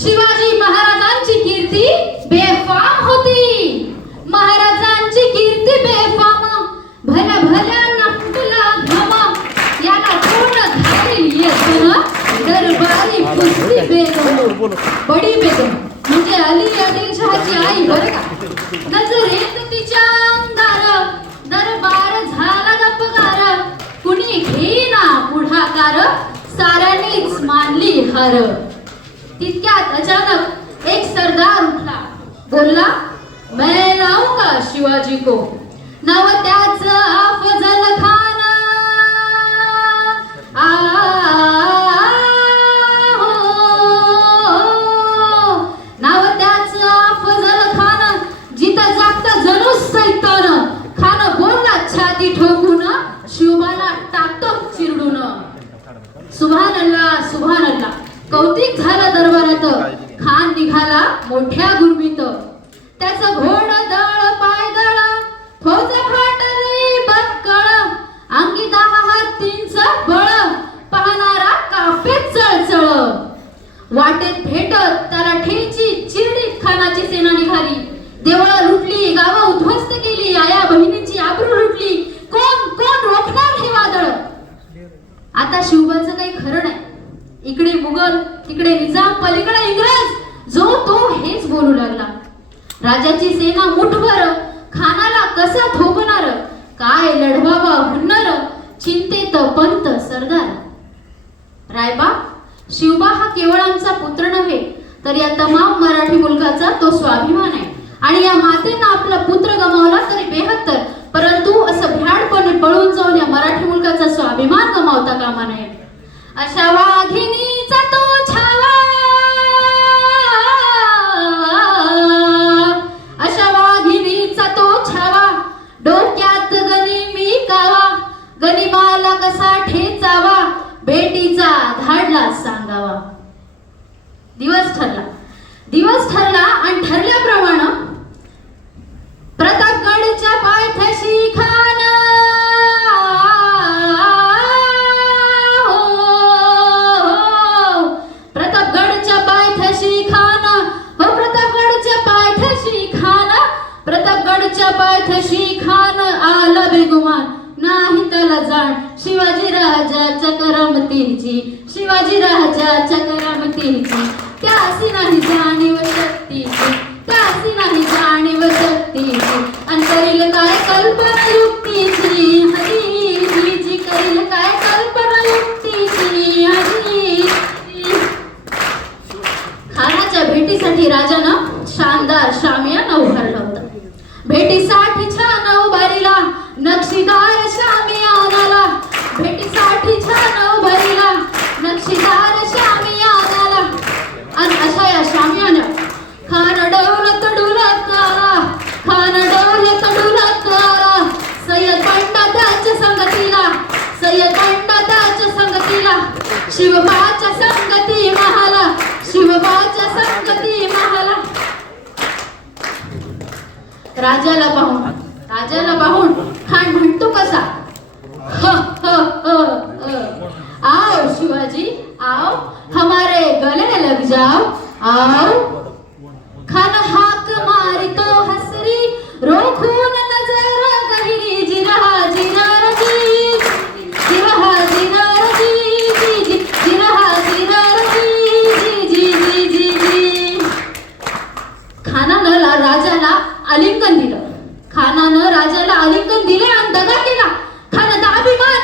शिवाजी महाराजांची कीर्ती बेफाम होती. महाराजांची कीर्ती बेफाम, भल्या भल्यांना फुटला घाम. याला कोण घालील येसन, दरबारी कुस्ती बेगम. बडी बेगम म्हणजे अली आदिलशहाची आई बरं का. नजरेत तिच्या अंगार दरबार झाला गपगार. कुणी घेईना पुढाकार, साऱ्यांनीच मानली हार. तितक्यात अचानक एक सरदार उठला, बोलला, मैं लाऊंगा शिवाजी को. नाव त्याचं अफजल खान. नाव त्याचं अफजल खान. जिथं जागता जणू सैतान. खान बोलला छाती ठोकून, शिवबाला टाकतो चिरडून. सुभान अल्लाह सुभान अल्लाह. कौतिक झालं दरबारात. खान निघाला मोठ्या गुरमीत. त्याचं घोड दळ पायदळ, फौज फाटली बक्कळ. अंगी 10 हत्तींचं बळ, पाहणारा काफेत चळचळ. वाटेत भेटत त्याला ठेची चिरडीत खानाची सेना निघाली. देवळं लुटली, गावं उद्ध्वस्त केली, आया बहिणीची आबरू लुटली. कोण कोण रोखणार हे वादळ. आता शिवबाचं काही खरं नाही. इकडे मुघल, तिकडे निजाम, पलीकडे इंग्रज. जो तो हेच बोलू लागला. राजाची सेना मुठभर, खानाला कसा थोपणार. काय लढवावा हुन्नर, चिंतेत पंत सरदार. रायबा, शिवबा हा केवळ आमचा पुत्र नव्हे, तर या तमाम मराठी मुलगाचा तो स्वाभिमान आहे. आणि या मातेनं आपला पुत्र गमावला तरी बेहत्तर, परंतु असं भ्याडपणे पळून जाऊन या मराठी मुलगाचा स्वाभिमान गमावता कामा नये. अशा वाघिणीचा तो छावा, अशा वाघिणीचा तो छावा. डोक्यात गनिमी कावा, गनिमाला कसा ठेचावा. बेटीचा धाडला सांगावा. दिवस ठरला आणि ठरल्याप्रमाणे प्रतापगडच्या पायथ्याशी खान. प्रतापगडच्या पायथ्याशी खान, हो प्रतापगडच्या पायथ्याशी खान. प्रतापगडच्या पायथ्याशी खान आला बेगुमान, नाही त्याला जाण. शिवाजी राजाच्या करमतीची, शिवाजी राजाच्या करमतीची. त्यासी नाही जाणीव शक्तीची, त्यासी नाही जाणीव शक्तीची. आणि करील काय कल्पना युक्तीची, हरी करील काय कल्पना युक्तीची. हरी खानाच्या भेटीसाठी राजानं शानदार शामियाना उभारलं होतं. भेटीसाठी छान उभारीला नक्षीदार शामियानाला. भेटीसाठी छान उभारीला नक्षीदार शामियानाला. आणि अशा या शामियानं खान डौल तडुलात आला, खान डौल तडुलात आला. सय्यद पंडा त्याच्या संगतीला, सय्यद पंडा त्याच्या संगतीला. शिवबाच्या संगती महाला, शिवबाच्या संगती महाला. राजाला पाहून खान म्हणतो कसा, आओ शिवाजी आओ, हमारे गले लग जाओ आओ. खान हाक मारी तो हसरी, रोखून नजर गहिरी. जिरहा जिरर जी, जिरहा जिरर जी, जिरहा जिरर जी. खानानं राजाला आलिंगन दिलं. खानानं राजाला आलिंगन दिले आणि दगा केला. खान दाभिमान